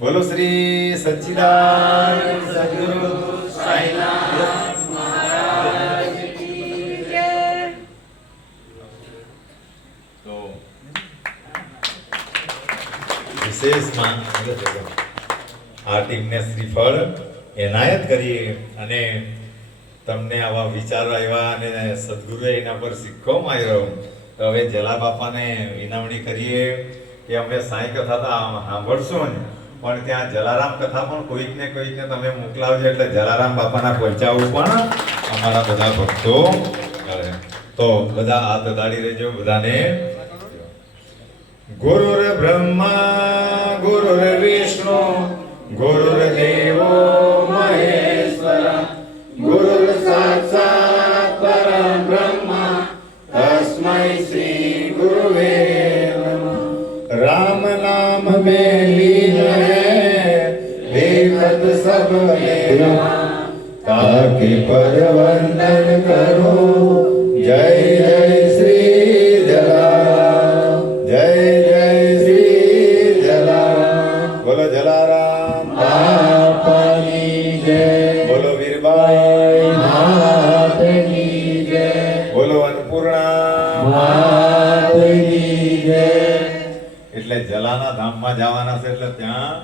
બોલો શ્રી સચ્ચિદાનંદ સદગુરુ વિશેષમાં આ ટીમને શ્રીફળ એનાયત કરીએ અને તમને આવા વિચારો આવ્યા અને સદગુરુએ એના પર સિક્કો માર્યો. તો હવે જલા બાપાને વિનવણી કરીએ. કે અમે સાંઈ કથા તો સાંભળશું ને પણ ત્યાં જલારામ કથા પણ કોઈક ને કોઈક ને તમે મોકલાવજો એટલે જલારામ બાપાના પહોંચાવું પણ અમારા બધા ભક્તો કરે. તો બધા હાથ દાડી રહેજો બધાને. ગુરુર બ્રહ્મા, ગુરુર ताकि पर वंदन करो जय जय श्री जलाराम जय जय श्री जलाराम बोलो जलाराम બાપાની જય બોલો વીરબાઈ માતની જય બોલો અન્નપૂર્ણા માતની જય એટલે જલાના ધામમાં જવાના છે એટલે ત્યાં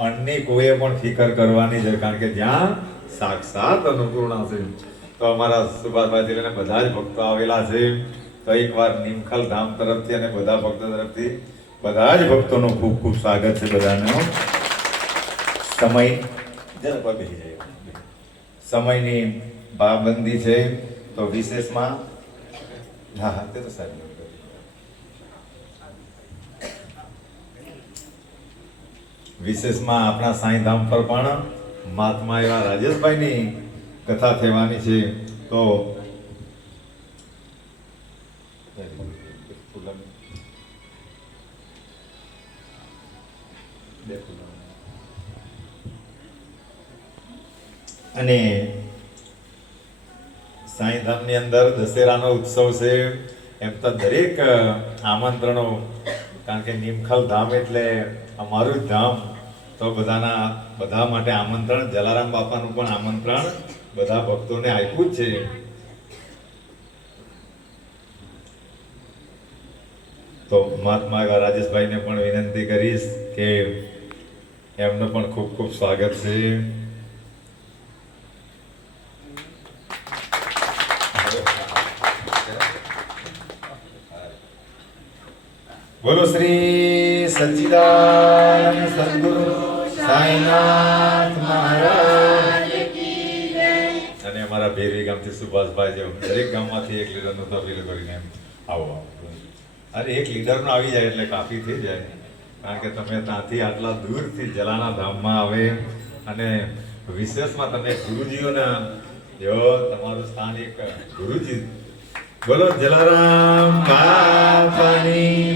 અન્નની કોઈએ પણ ફિકર કરવાની છે કારણ કે જ્યાં સાક્ષાત અન્નપૂર્ણા છે. તો અમારા સુભાષભાઈ લઈને બધા જ ભક્તો આવેલા છે. તો એકવાર નિમખલ ધામ તરફથી અને બધા ભક્તો તરફથી બધા જ ભક્તોનું ખૂબ ખૂબ સ્વાગત છે બધાનો. સમય જરા બેસી જાય સમયની પાબંદી છે. તો વિશેષમાં હા હા, તે તો સારી વિશેષમાં આપણા સાંઈ ધામ પર પણ મહાત્મા એવા રાજેશભાઈની કથા થવાની છે, તો અને સાંઈધામની અંદર દશેરાનો ઉત્સવ છે, એમ તો દરેક આમંત્રણો, કારણ કે નિમખલ ધામ એટલે અમારું જ ધામ તો બધાના, બધા માટે આમંત્રણ, જલારામ બાપાનું પણ આમંત્રણ. બધા ભક્તોને આપ્યું જ છે. તો મહાત્મા રાજેશભાઈને પણ વિનંતી કરીશ કે એમનું પણ ખૂબ ખૂબ સ્વાગત છે. બોલો શ્રી સચ્ચિદાનંદ સદગુરુ. અને અમારા ભેરવી ગામથી સુભાષભાઈ જેવું દરેક ગામમાંથી એક લીડરનું તબીલ કરીને આવો આવો. અરે એક લીડરનો આવી જાય એટલે કાફી થઈ જાય. કારણ કે તમે ત્યાંથી આટલા દૂરથી જલાના ધામમાં આવે અને વિશેષમાં તમે ગુરુજીઓના, જો તમારું સ્થાન એક ગુરુજી. બોલો, જલારામ બાપાની.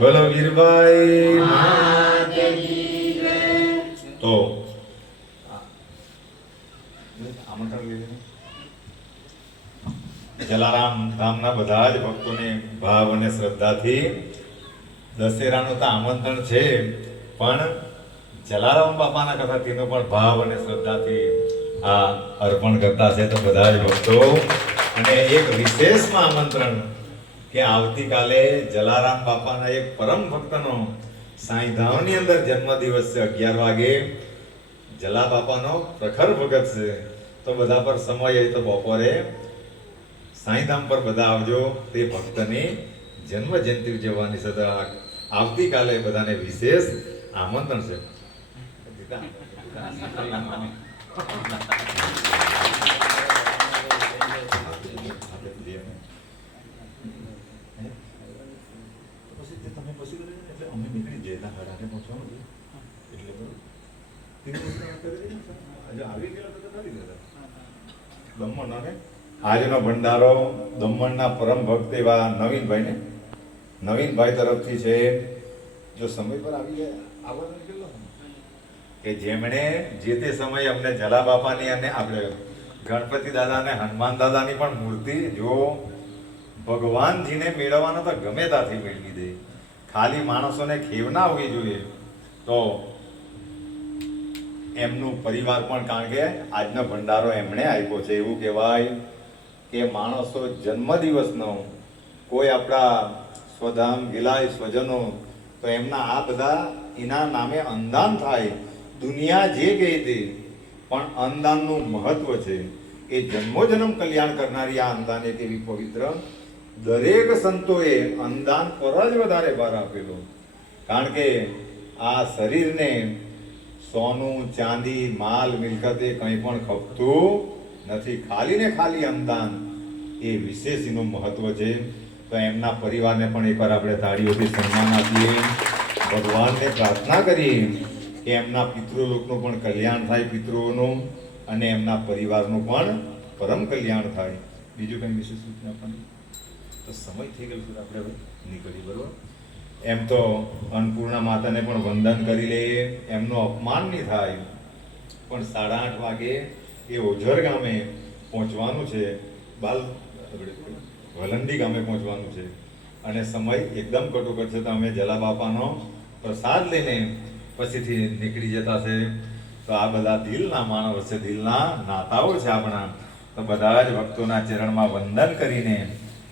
બોલો, વીરભાઈ. જલારામ ધામના બધા જ ભક્તોને ભાવ અને શ્રદ્ધાથી દશેરાનું તો આમંત્રણ છે, પણ જલારામ બાપાના કથા તેનો પણ ભાવ અને શ્રદ્ધાથી આ અર્પણ કરતા છે તો બધા જ ભક્તો. અને એક વિશેષમાં આમંત્રણ કે આવતીકાલે જલારામ બાપાના એક પરમ ભક્તનો સાંઈ ધામની અંદર જન્મદિવસ છે અગિયાર વાગે. જલા બાપાનો પ્રખર ભગત છે. તો બધા પર સમય તો બપોરે સાંઈધામ પર બધા આવજો. તે ભક્તની જન્મ જયંતિ ઉજવવાની સદા આવતીકાલે બધાને વિશેષ આમંત્રણ છે પછી તે તમે પછી કરી દેજો, એટલે અમે નીકળી જઈએ ત્યાં હાડાને પહોંચવાનું છે. એટલે બરોબર. તીન વસ્તુ અમે કરી દઈએ ને, આજે આવી ગયેલા તો તો કરી દેતા. દમણ અને આજનો ભંડારો દમણના પરમ ભક્ત એવા નવીનભાઈને. નવીનભાઈ તરફથી છે. જો સમય પર આવી ગયા, આવવાનો કેટલો કે જેમણે જે તે સમયે અમને જલા બાપાની અને આપણે ગણપતિ દાદા અને હનુમાન દાદાની પણ મૂર્તિ, જો ભગવાનજીને મેળવવાનો તો ગમે ત્યાંથી મેળવી દે. ખાલી માણસોને ખેવ ના હોવી જોઈએ. તો એમનું પરિવાર પણ, કારણ કે આજનો ભંડારો એમણે આપ્યો છે. એવું કહેવાય કે માણસો જન્મદિવસનો કોઈ આપણા સ્વધામ, ગિલાય સ્વજનો, તો એમના આ બધા એના નામે અંદાન થાય. દુનિયા જે કહે તે, પણ અંદાનનું મહત્વ છે. એ જન્મોજન્મ કલ્યાણ કરનારી આ અંદાન એવી પવિત્ર, દરેક સંતોએ અંદાન પર જ વધારે ભાર આપેલો. કારણ કે આ શરીરને સોનું, ચાંદી, માલ, મિલકતે કંઈ પણ ખપતું નથી. ખાલી ને ખાલી અંદાન એ વિશેષ એનું મહત્વ છે. તો એમના પરિવારને પણ એકવાર આપણે તાળીઓથી સન્માન આપીએ. ભગવાનને પ્રાર્થના કરીએ કે એમના પિતૃલોકનું પણ કલ્યાણ થાય પિતૃઓનું અને એમના પરિવારનું પણ પરમ કલ્યાણ થાય. બીજું કંઈ વિશેષ સૂચના પણ તો સમય થઈ ગયો આપણે હવે નીકળી બરોબર? એમ તો અન્નપૂર્ણા માતાને પણ વંદન કરી લઈએ, એમનું અપમાન નહીં થાય. પણ સાડા આઠ વાગે એ ઓઝર ગામે પહોંચવાનું છે, બાલ વલંડી ગામે પહોંચવાનું છે. અને સમય એકદમ કટોકટ છે, તો અમે જલા બાપાનો પ્રસાદ લઈને પછીથી નીકળી જતા છે. તો આ બધા દિલના માણસ છે, દિલના નાતાઓ છે આપણા. તો બધા જ ભક્તોના ચરણમાં વંદન કરીને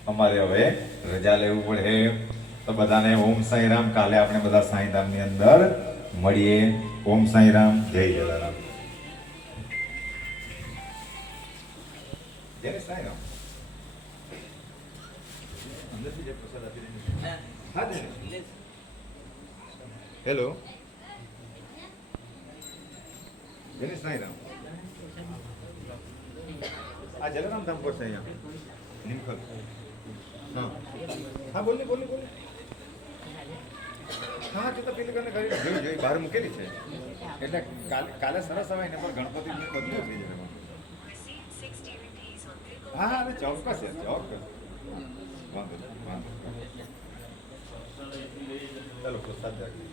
અમારે હવે રજા લેવું પડે. તો બધાને ઓમ સાંઈરામ કાલે આપણે બધા સાંઈધામની અંદર મળીએ. ઓમ સાંઈરામ જય જલારામ. જય સાંઈરામ અંદરથી જે પ્રસાદ આપી દેજો. હા જય હેલો જય સાંઈરામ આ જલારામ ધામ પર છે અહીંયા. નિમખલ. હા. હા, બોલ ને બોલ ને બોલ ને. હા તે તો પેલી કરીને ઘરે જોઈ જોઈ બહાર મૂકેલી છે. એટલે કાલે સરસ આવે એને પણ ગણપતિ બધું થઈ જાય. હા હા ચોક્કસ છે ચોક્કસ. વાંધો વાંધો ચાલો પ્રસાદ જાગી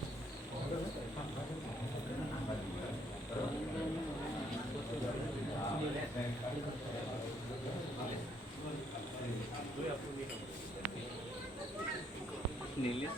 નીલેશ